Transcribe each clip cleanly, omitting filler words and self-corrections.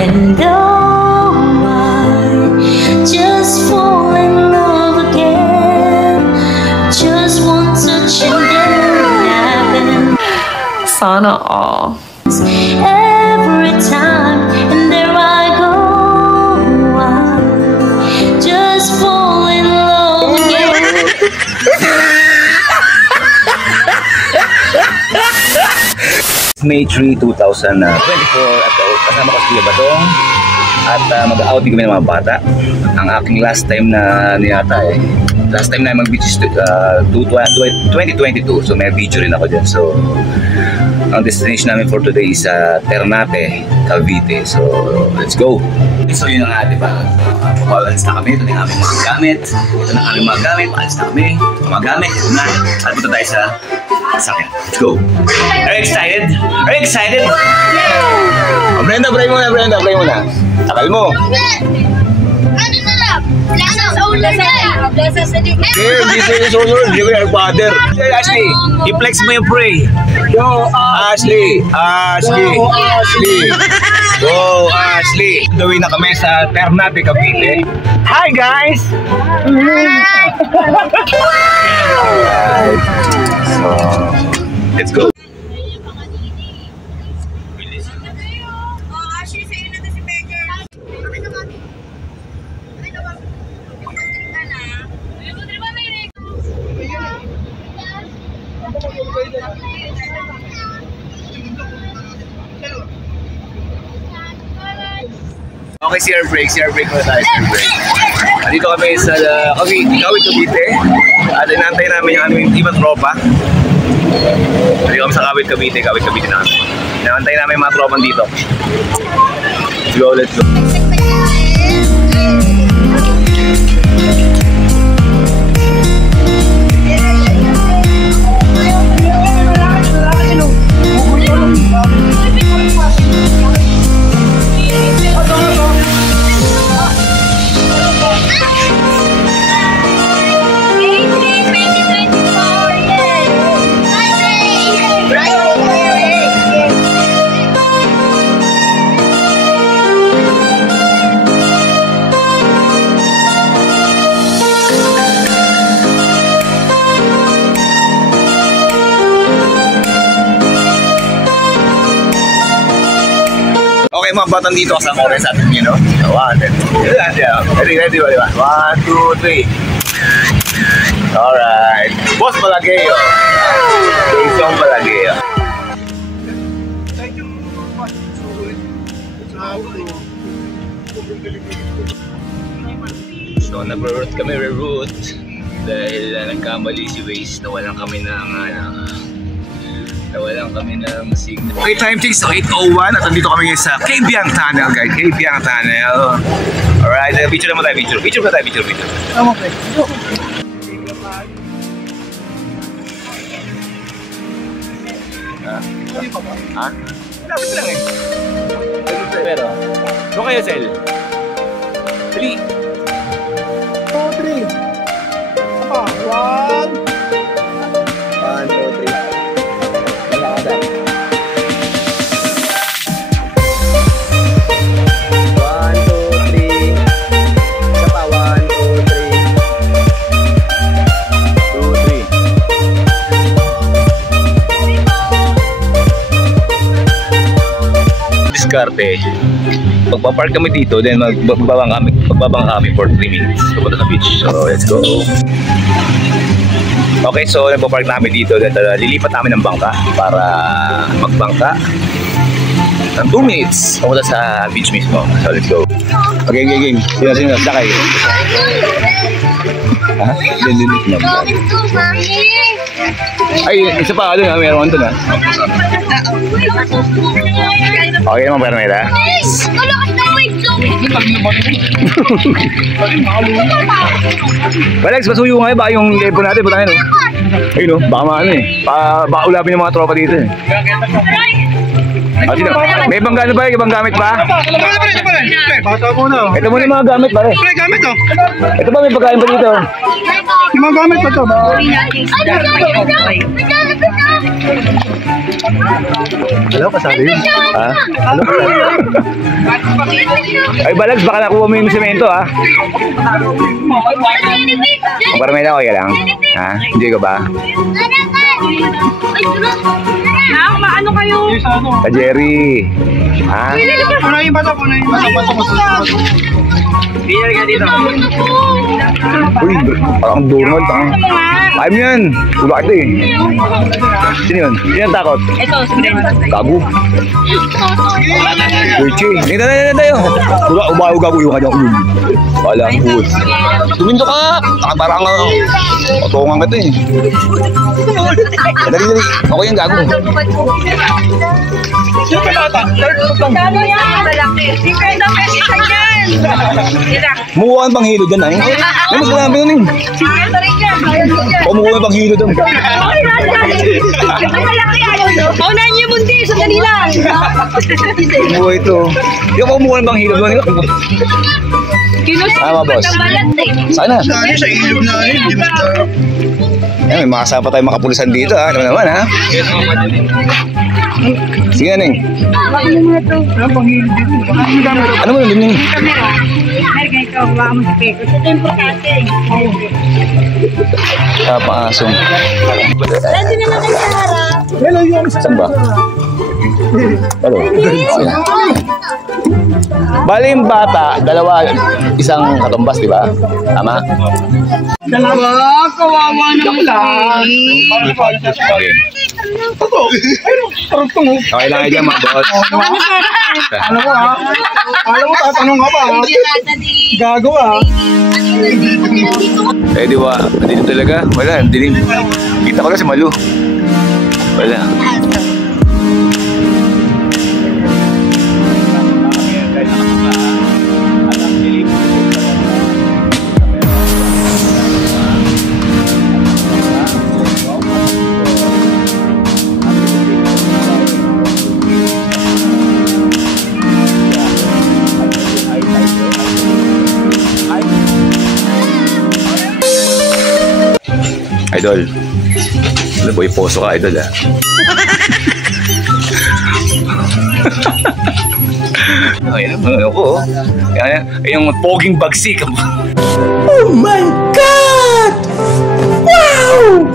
And oh, I just fall in love again. Just one touch and then happen. Sana all. Every time, and there I go. I just fall in love again. May 3, 2024 at kasama ko si Kuya Badong at mag-outing kami ng mga bata. Ang aking last time na niyata last time na mag-beach is 2022, so may video rin ako dyan. So ang destination namin for today is Ternate, Cavite. So let's go! So yun na nga, diba? Papawalan na kami. Ito na yung aming mga gamit. Ito na aming mga gamit. Paalis na kami. Mga gamit. Ito na. At punta tayo sa sakyan. Let's go! Are you excited? Are you excited? Oh, Brenda, play muna. Brenda, play muna. Takal mo. Ano na lang? Plaza sa ulan na. Plaza sa ulan. Dito yung susunod. Dito yung father. Ashley, i-flex mo yung pray. Go, Ashley. Ashley. Ashley. Go, Ashley. Gawin na kami sa Ternate, Cavite. Hi, guys! So, let's go. Okay, CR break muna tayo, CR break. Dito kami sa Kawit, Cavite. At inantay namin yung aming ibang tropa. Dito kami sa Kawit, Cavite namin. Inantay namin yung mga tropa dito. Let's go, let's go. Okay, mga batang dito kasama ko rin sa atin yun, no? Ready, ba, diba? 1, 2, 3. Alright. Boss Palageo. Jason Palageo. So, nag-route kami, dahil nagkamali si Waze, nawalan kami ng signal. Okay, time checks, so 8:01 at nandito kami ngayon sa Kabyang Tunnel, guys. Kabyang Tunnel. Alright, picture mo tayo, picture. Tama, pre. Ha? Lapit lang Pero, doon kayo, Sel. 3. 3. Apa? 1, 2, 3. Diskarte. Pagpapark kami dito, then magbabang kami for 3 minutes. Pupunta sa beach. So, let's go. Okay, so nagpapark namin dito. Then lilipat namin ng bangka para magbangka ng 2 minutes. Pupunta sa beach mismo. So, let's go. Okay, game. Sino, sakay. Ha? Ay, isa pa, meron doon. Okay naman, Permela. Alex, masuyo nga ba yung lepo natin? Punta ngayon, ayun, baka maano baka ulapin yung mga tropa dito May ibang gamit ba? Ibang gamit pa? Bata muna. Ito muna yung mga gamit ba? May gamit oh. Ito ba may pagkain pa dito? Yung mga gamit pa to. Hello, kasali yun. Ha? Hello, kasali. Ay, Balags, baka nakuha mo yung semento, ha? Para may okay ka lang? Ha? Hindi ka ba? Ano kayo? Ka Jerry. Ha? Punayin ba ito? Punayin ba ito? Uy, parang Donald, ha? Kaya mo yan. Tula kita eh. Sino yun? Sino yung takot? Ito, Gago. Uy, Che. Nita tayo. Tula, umayo gago yung kanyang ulo. Wala ang buhos. Tuminto ka. Parang otongan kita eh. Dali. Okay yung gago. Kano yan? Malaki. Secret of edition yan. Mukha ang panghilo dyan ay. Ay, mas marami nun eh. Secret rin yan. O mukha ang panghilo dyan. Malaki yan. Paunahin niyo bundi. Sandali lang. Mukha ito. Di ako mukha ang panghilo dyan. Tama, boss. Sana. Saan sa ilog na yun? Di ba? May mga kasama pa tayo makapulisan dito ha. Ano naman ha? Sige na Neng. Ano mo na Neng? Kapasong. Nandun na lang kayo sa harap. Hello, yun. Saan ba? Ano? Sige. Bali yung bata, dalawa, isang katumbas, di ba? Tama? Kawawa naman Okay. Parang tungo. Okay lang kayo dyan mga boss. Alam mo ha? Alam mo, tatanong ka pa ha? Gago ha? Eh di ba, dito talaga? Wala, dilim. Kita ko na si Malu. Wala. Idol. Ano po, iposo ka, idol, ha? Ayan, ano ko, oh. Ayan, yung poging bagsik. Oh my God! Wow!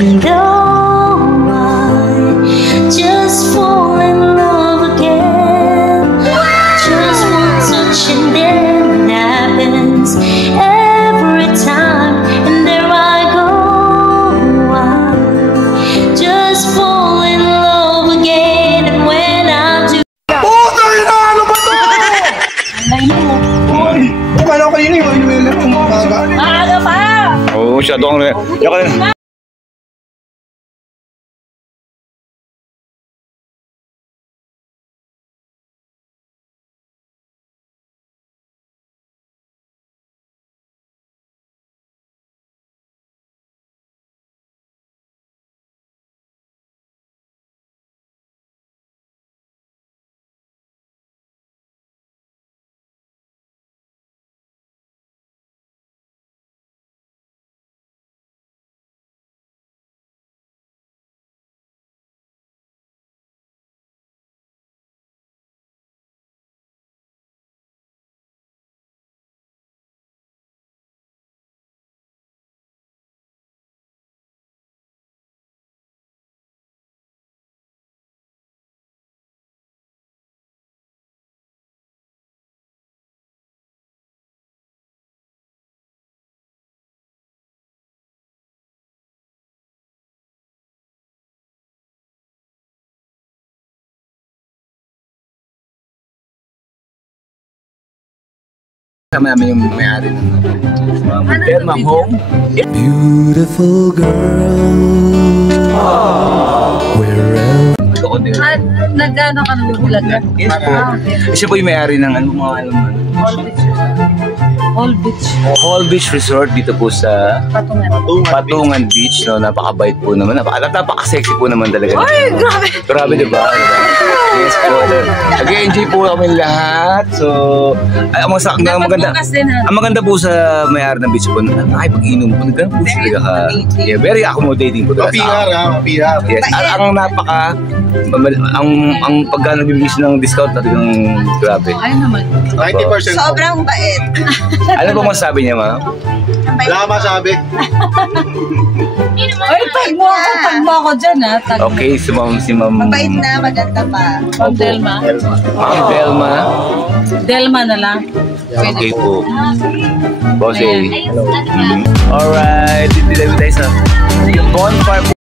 And oh, I just fall in love again. Just one touch and then it happens every time. And there I go, I just fall in love again. And when I do, Uy! Paano ko yun yung email mo mga baga? Maaga pa! Oo, masyado kang... Kasama namin yung may-ari ng Derma Home. Beautiful girl. Wherever. At nagano ka ng bulaga? Yes po. Siya po yung may-ari ng ano mga alam mo. All beach. Hall Beach Resort dito po sa Patungan Beach. No? Napakabait po naman. Napaka-sexy po naman talaga. Ay, grabe! Grabe, di ba? Yes po. Nag-enjoy po kami lahat. So, ay, ang maganda po sa may-ari ng beach po, nakipag-inom po. Ganun po sila ka. Yeah, very accommodating po. PR ha, PR. Yes, ang napaka, ang pagka nagbibigis ng discount talagang grabe. Ay naman. 90% po. Sobrang bait. Ano po masasabi niya, ma'am? Wala masabi. Ay, tag mo ako dyan ha. Okay, si ma'am. Mabait na, maganda pa. Ma'am Delma. Ma'am Delma. Delma na lang. Okay po. Bossing. Alright, dito tayo sa bonfire po.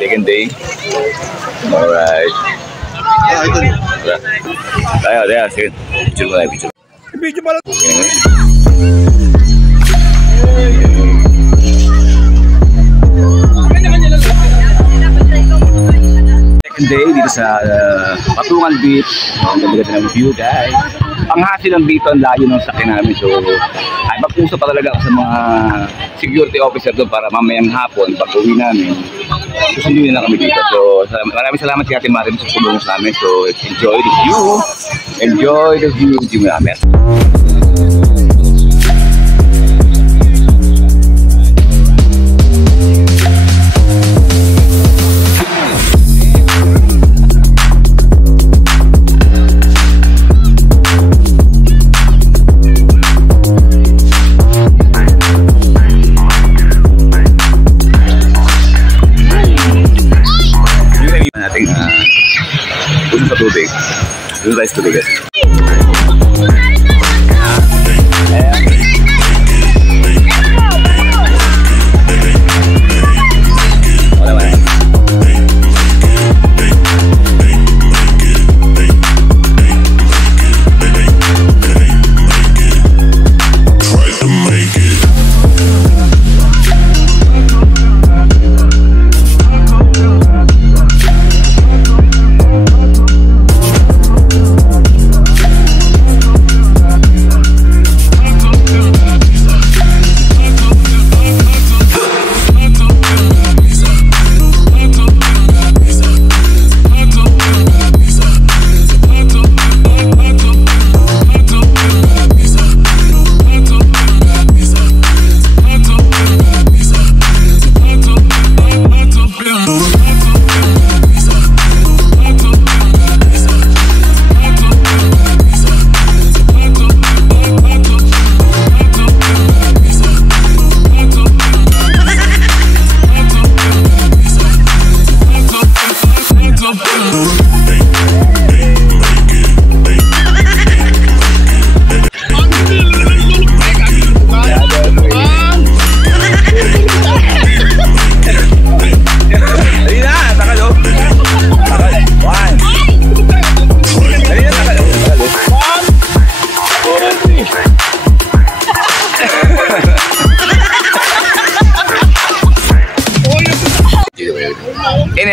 Second day. Alright. Ito. Tayo, sige. Picture mo tayo, picture. Video pala. Second day dito sa Patungan Beach. Ang ganda ng view, guys. Ang hassle ng dito, ang layo ng sakyan namin. So, ay magpuso pa talaga ako sa mga security officer doon para mamayang hapon, pag uwi namin, susundin na kami dito. So, maraming salamat si Ate Marim sa tulong sa amin. So, enjoy the view. Enjoy the view namin. Puso sa tubig. Doon tayo sa tubig. Wala ba?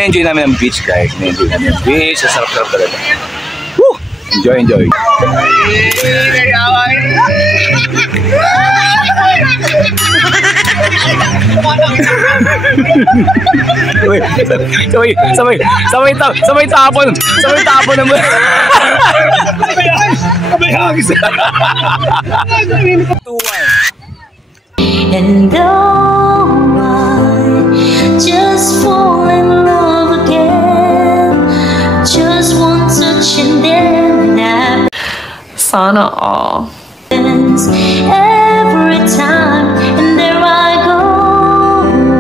in-enjoy namin ang beach, guys. In-enjoy namin ang beach. Sarap-sarap talaga. Woo! Enjoy, enjoy. Sabay tapon naman. Sabay hagis. And oh, I just fall in love again. Just one touch and then it Sana all. happens every time. And there I go.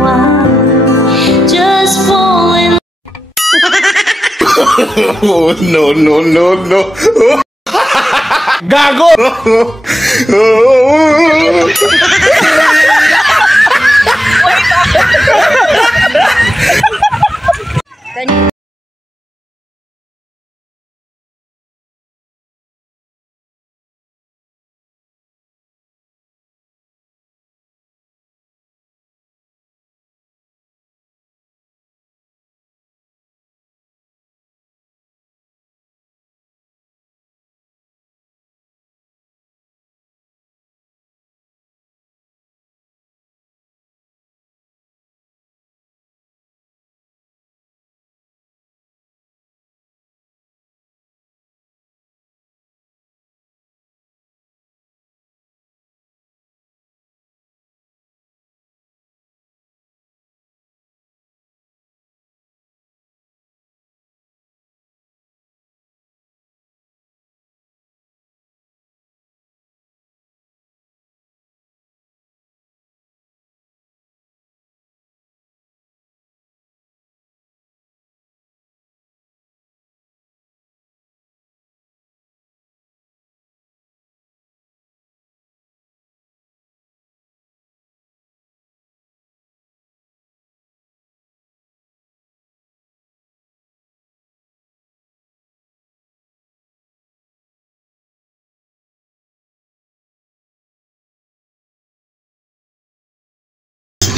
I just fall in Oh, no. Gago!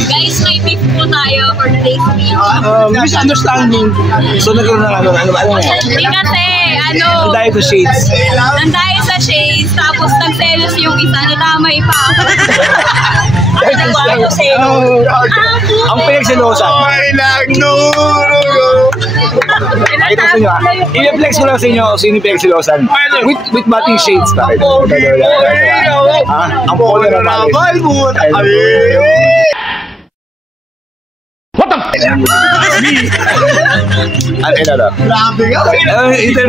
Guys, may beef po tayo for today's video. Misunderstanding. So nagkaroon ng ano Hindi kasi, Dahil sa shades. nandahil sa shades, tapos nagselos yung isa, nadamay pa ako. Ang pinagsilosan. Pakita ko sa inyo, i-flex ko lang sa inyo kung sino yung pinagsilosan. With matching shades pa rin. Ang polo na pala. What the f***?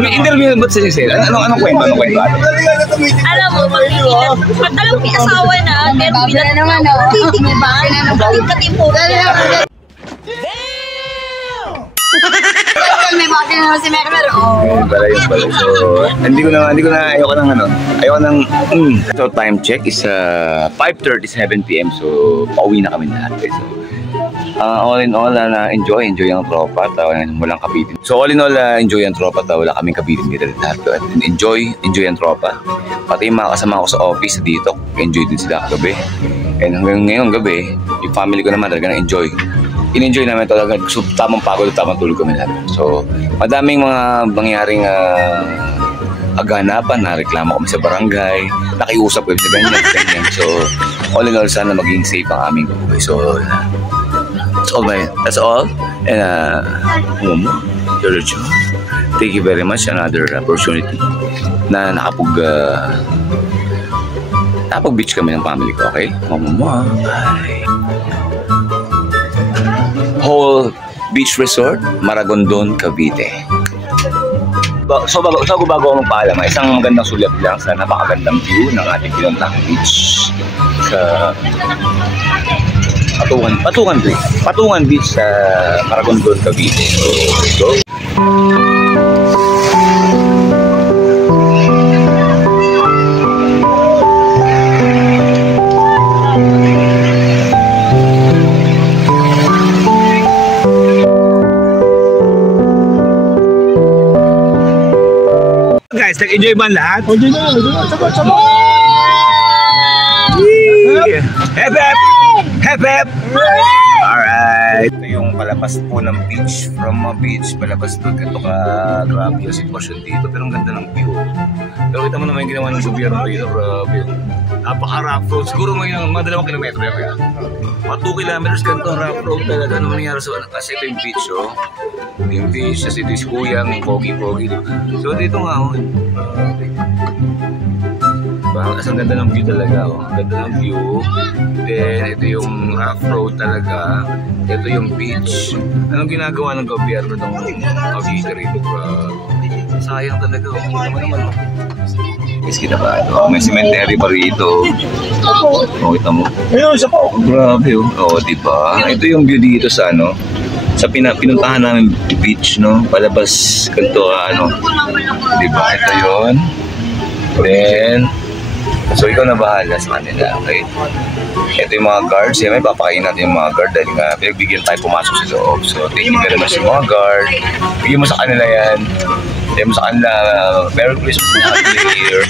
Interview ba't sa inyo? Anong kwento? Alam mo, pag alam may asawa na, pero bilang naman, titigil ba? Bakit po niya? May bakit na si Mermer, Yun pala. So, hindi ko na, ayoko ng, So, time check is 5:37 PM. So, pauwi na kami lahat. So, all in all, enjoy ang tropa. Walang kapitin. So, all in all, enjoy ang tropa. Wala kaming kapitin dito lahat. Enjoy ang tropa. Pati yung mga kasama ko sa office dito, enjoy din sila kagabi. And hanggang ngayong gabi, yung family ko naman talaga na-enjoy. In-enjoy namin talaga. So, tamang pagod at tamang tulog kami natin. So, madaming mga mangyaring aganapan, nareklamo kami sa barangay, nakiusap kami sa ganyan. So, all in all, sana maging safe ang aming buhay. So, that's all. And, Jojo, thank you very much. Another opportunity na nakapag-beach kami ng family ko, okay? Bye. Whole Beach Resort, Maragondon, Cavite. So bago ako magpaalam, isang magandang sulat lang sa napakagandang view ng ating pinuntang beach sa Patungan Beach sa Maragondon, Cavite. So, guys, nag-enjoy ba lahat? Enjoy na. Hep! Alright. Ito yung palabas po ng beach, from a beach, palabas doon. Ganito ka, grabe yung sitwasyon dito, pero ang ganda ng view. Pero kita mo naman yung ginawa ng gobyerno dito, grabe. Napaka-rough road, siguro ngayon, mga 2 kilometro yan kaya. Mga 2 kilometers, ganito ang rough road talaga. Ano nangyari sa kasi ito yung beach, oh. Yung beach, kasi ito yung Sikuyang, pogi-pogi. So dito nga, oh. Ang ganda ng view talaga, oh. Ang ganda ng view. Then, ito yung rough road talaga. Ito yung beach. Anong ginagawa ng gobyerno ng Cavite rito, bro? Sayang talaga, oh. Naman. Guys, kita ba? Oh, may cemetery pa rito. Oh, kita mo. Ayun, isa pa. Oh, grabe, oh. Oh, diba? Ito yung view dito sa ano. Sa pinuntahan namin beach, no? Palabas ganito, ano. Diba? Ito yun. Then, so ikaw na bahala sa kanila, okay? Ito yung mga guards, may papakain natin yung mga guard dahil nga pinagbigyan tayo pumasok sa loob. So thank you very much yung mga guard. Bigyan mo sa kanila yan. Bigyan mo sa kanila, Merry Christmas, Happy New Year.